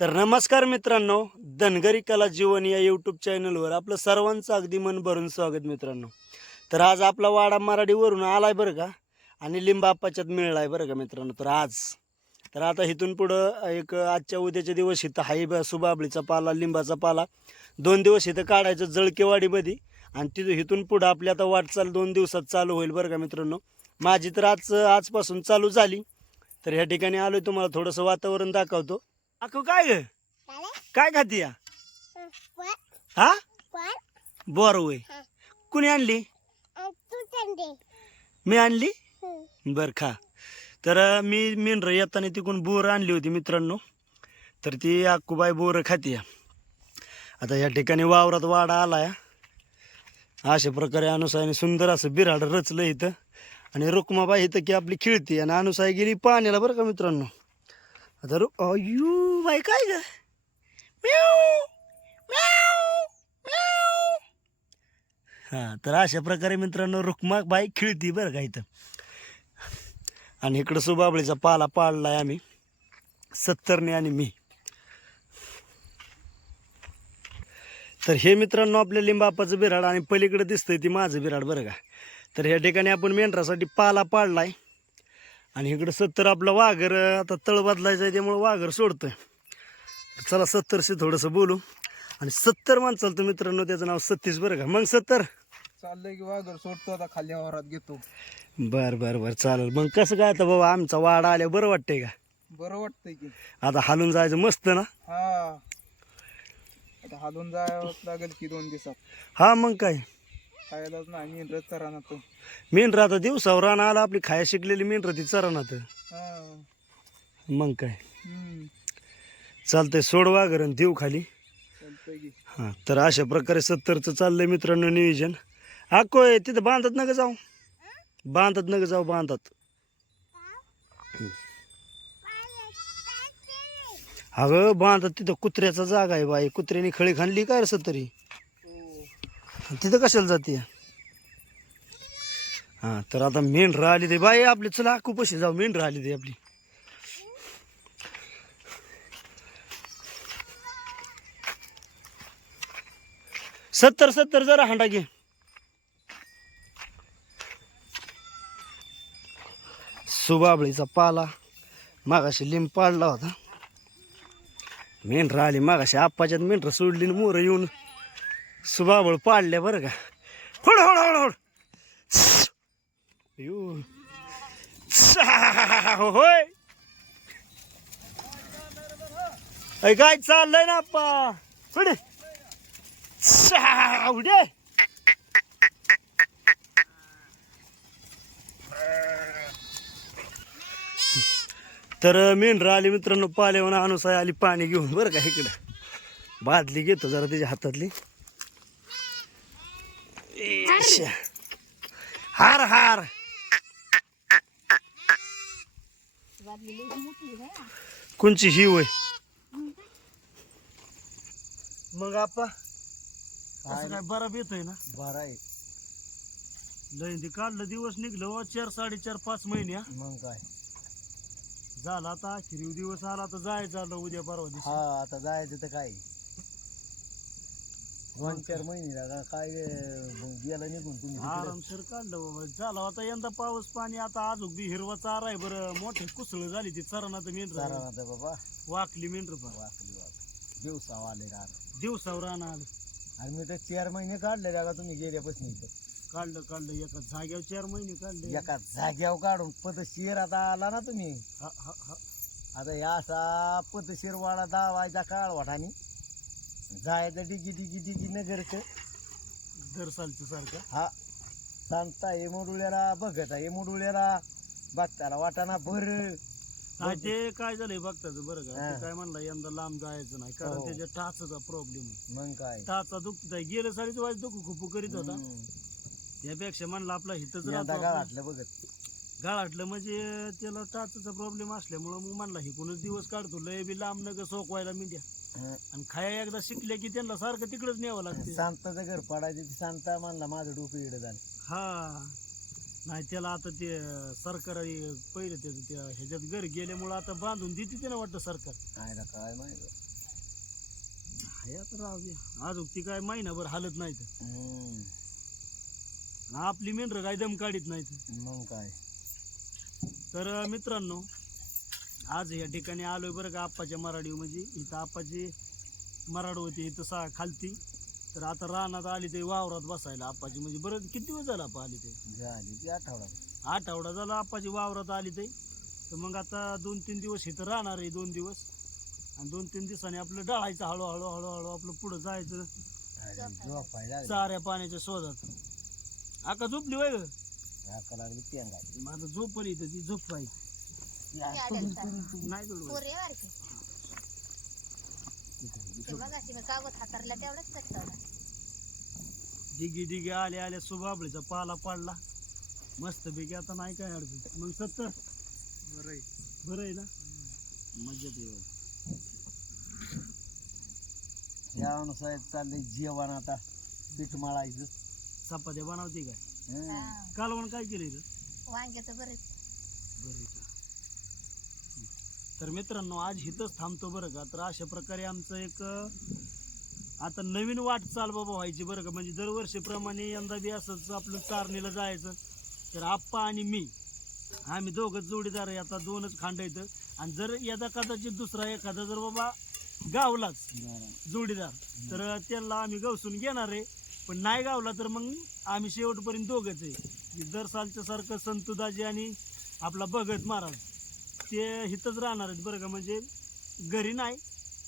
तर नमस्कार मित्रांनो धनगरी कला जीवन या यूट्यूब चॅनलवर आपलं सर्वांचं अगदी मन भरून स्वागत मित्रांनो. तर आज आपला वाडा मराठीवरून आलाय बरं का? आणि लिंबापाच्यात मिळलाय बरं का मित्रांनो? तर आज. तर आता इथून पुढं एक आजच्या उद्याच्या दिवस इथं हाई सुबाबळीचा पाला लिंबाचा पाला. दोन दिवस इथं काढायचं जळकेवाडीमध्ये. आणि तिथं इथून पुढं आपली आता वाटचाल दोन दिवसात चालू होईल बरं का मित्रांनो? माझी तर आज आजपासून चालू झाली. तर ह्या ठिकाणी आलोय तुम्हाला थोडंसं वातावरण दाखवतो. अको काय ग? काय? खाती या? हा? बोर वय. कुणी आणली? मी आणली? बर खा. तर मी मेंढर येताना तिकडून बोर आणली होती मित्रांनो. तर ती अक्कूबाई बोर खाती आता या ठिकाणी वावरात वाडा आलाय. अशा प्रकारे अनुसायाने सुंदर असं बिराड रचलं इथं. आणि रुक्माबाई इथं की आपली खिळती आणि अनुसाय गेली पाण्याला बरं का मित्रांनो? आता अयू बाई काय ग? म्याऊ, म्याऊ, म्याऊ. तर अशा प्रकारे मित्रांनो रुक्माक बाई खिळती बरं का इथं. आणि इकडं सुबाबळीचा पाला पाडलाय आम्ही. सत्तरने आणि मी. तर हे मित्रांनो आपल्या लिंबापाचं बिराड आणि पलीकडे दिसतंय ती माझं बिराड बरं का? तर ह्या ठिकाणी आपण मेंढरासाठी पाला पाडलाय. आणि इकडं सत्तर आपलं वाघर आता तळ बदलायचं आहे त्यामुळं वाघर सोडतोय. चला सत्तरशी थोडंसं बोलू. आणि सत्तर माणसाल तर मित्रांनो त्याचं नाव सत्तीस बरं का. मग सत्तर? चाललंय की वाघर सोडतो आता खाली आवारात घेतो. बर बर बर चालेल. मग कसं काय आता बाबा आमचा वाडा आल्या बरं वाटतंय का? बरं वाटतंय की. आता हालून जायचं मस्त ना? हा. आता हालून जावं लागेल की दोन दिवसात. हा मग काय? खायलाच नाही रच करा तो मेंढर आता दिवसावर रान आला आपली खाया शिकलेली मेंढर ती चरानात. हा. मग काय? हम्म. चालतंय सोड वाघरण देऊ खाली. चालतंय की. हां तर अशा प्रकारे सत्तरचं चाललंय मित्रांनो नियोजन. आकोय तिथं बांधत नका जाऊ. बांधत नका जाऊ बांधत. अगं बांधत तिथं कुत्र्याचा जागा आहे बाई. कुत्र्याने खळी खाणली काय रे सत्तरी? हो तिथं कशाला जाते? हां तर आता मेंढर आली ते. बाई आपली चला आकू जाऊ. मेंढर आली ते आपली. सत्तर सत्तर जरा हांडा घे. सुबाबळीचा पाला मागाशी लिंब पाडला होता. मेंढरा आली मागाशी. आप्पाच्यात मेंढर सोडली मोर येऊन सुबाबळ पाडल्या बरं का. होड होड होड होड. अयो. होय. अय काय चाललंय ना आप्पा? पुढे उडे. तर मेंढरा आली मित्रांनो पाल्यावर अनुसाय आली पाणी घेऊन बरं का इकडं. बादली घेतो जरा त्याच्या हातातली. इश्या. हार हार कोणची ही वय मग आपा असं काय बरा येतोय ना? बरं आहे. लय ते काढलं दिवस निघलं व चार साडेचार पाच महिने हा. मग काय? झाला आता अखेरीव दिवस आला तर जायचं आलं उद्या परवा दिवशी. हा आता जायचं तर काय? दोन चार महिने लागा काय गेला निघून तुम्ही आरामशीर काढलं बाबा. झालं आता यंदा पाऊस पाणी आता अजून बी हिरवा चारा आहे बरं. मोठे कुसळ झाली ती चरणा तर मेंढर. आता बाबा. वाकली मेंढर पण. वाकली वाकली. दिवसा आले रान. दिवसावर राहणार आलं. आणि मी तर चार महिने काढले का तुम्ही गेल्यापासून इथं. काढलं काढलं. एका जाग्यावर चार महिने काढले. एका जाग्यावर काढून पदशीर आता आला ना तुम्ही. हा हा हा. आता या असा पदशीर वाडा दावायचा काळ वाटानी. जायचं डिगी डिगी डिगी नगरचं. दर सालचं सारखं. हा. सांगता हे मुडुळ्याला बघत हे मुडुळ्याला. बघताला वाटाना भर. ते काय झालंय बघताच बरं का? हा. ते काय म्हणलं यंदा लांब जायचं नाही कारण हो. त्याच्या टाचाचा प्रॉब्लेम आहे. मग काय? टाचा दुखत आहे गेल्या सालीच वाज दुखू खुपू करीत होता. हम्म. त्यापेक्षा म्हणलं आपला हिथच यंदा राहतो आपण. गाळातलं बघत. गाळाटलं म्हणजे त्याला टाचाचा प्रॉब्लेम असल्यामुळं मग म्हणला हिकूनच दिवस काढतो. लय बी लांब नग सोकवायला मिंड्या. आणि खाया एकदा शिकले की त्यांना सारखं तिकडच न्यावं लागते. शांताचं घर पडायचं ते शांता म्हणला माझं डोकं इकडे झालं. हा. नाही त्याला आता ते सरकार पहिले त्याचं त्या ह्याच्यात घर गेल्यामुळं आता बांधून देते ते ना वाटतं सरकार. आयला काय माहिती. आहे आता राहू दे. अजून ती काय महिनाभर हालत नाही तर. हम्म, आणि आपली मेंढरं काय दम काढीत नाहीत. मग काय? तर मित्रांनो आज या ठिकाणी आलोय बरं का आप्पाच्या मराठी म्हणजे. इथं आप्पाची मराड होती इथं सा खालती. तर आता रानात आली ते वावरात बसायला आप्पाची. म्हणजे बरं किती दिवस झाला आप्पा आली ते? झाली ती आठवडा. आठवडा झाला आप्पाची वावरात आली ते. तर मग आता दोन तीन दिवस इथं राहणार आहे दोन दिवस. आणि दोन तीन दिवसांनी आपलं डाळायचं हळूहळू हळूहळू आपलं पुढं जायचं. झोपायला. चाऱ्या पाण्याच्या शोधात. आका झोपली वय ग? राखा लागली पेंगा माझं झोपल इथं ती झोपायची नाही कागद हातरला तेवढंच कटवलं डिगी डिगी आले आले सुबाबळीचा पाला पडला. मस्त पैकी आता नाही काय अडचण. मग सत्तर? बरं आहे. बरं आहे ना? मज्जात येऊ या अनुसार चाललंय जेवण आता. पीठ मळायचं. चपात्या बनवते काय. कालवण काय केलं वांग्याचं बरेच बरं का? तर मित्रांनो आज इथंच थांबतो बरं का. तर अशा प्रकारे आमचं एक आता नवीन वाटचाल बाबा व्हायची बरं का. म्हणजे दरवर्षीप्रमाणे यंदा बी असंच आपलं चारणीला जायचं. तर आप्पा आणि मी आम्ही दोघंच जोडीदार आहे. आता दोनच खांड येतं आणि जर यदा कदाचित दुसरा एखादा जर बाबा गावलाच जोडीदार तर त्याला आम्ही गवसून घेणार आहे. पण नाही गावला तर मग आम्ही शेवटपर्यंत दोघंच आहे. दर सालच्या सारखं संतुदाजी आणि आपला भगत महाराज. ते इथंच राहणार आहेत बरं का. म्हणजे घरी नाही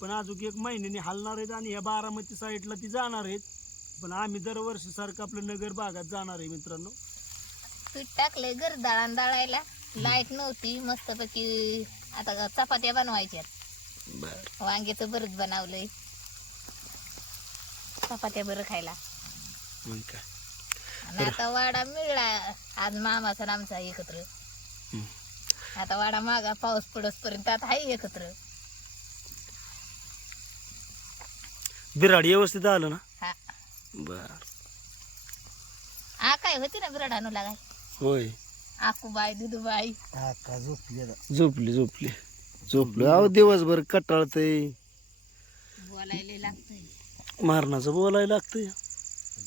पण अजून एक महिन्याने हलणार आहेत आणि या बारामती साईडला ती जाणार आहेत. पण आम्ही दरवर्षीसारखं आपलं नगर भागात जाणार आहे मित्रांनो. पीठ टाकलंय घर दळण दळायला. लाइट नव्हती मस्तपैकी आता चपात्या बनवायच्या वांग्याचं बरंच बनवलंय. चपात्या बरं खायला. आणि आता वाडा मिळला. आज मामाचा आणि आमचा एकत्र. हम्म. आता वाडा मागा पाऊस पडस पर्यंत आता आहे एकत्र. बिराड व्यवस्थित आलं ना? हा. बर. आ काय होती ना बिराड आणू लागाय होय. आकूबाई दुधूबाई काका झोपली आता. झोपली झोपली. झोपली. अहो दिवसभर कटाळतंय. बोलायला लागतंय. मारणाचं बोलायला लागतंय.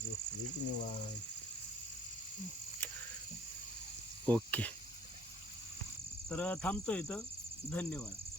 झोपली की निवांत. ओके. तर थांबतो इथं. धन्यवाद.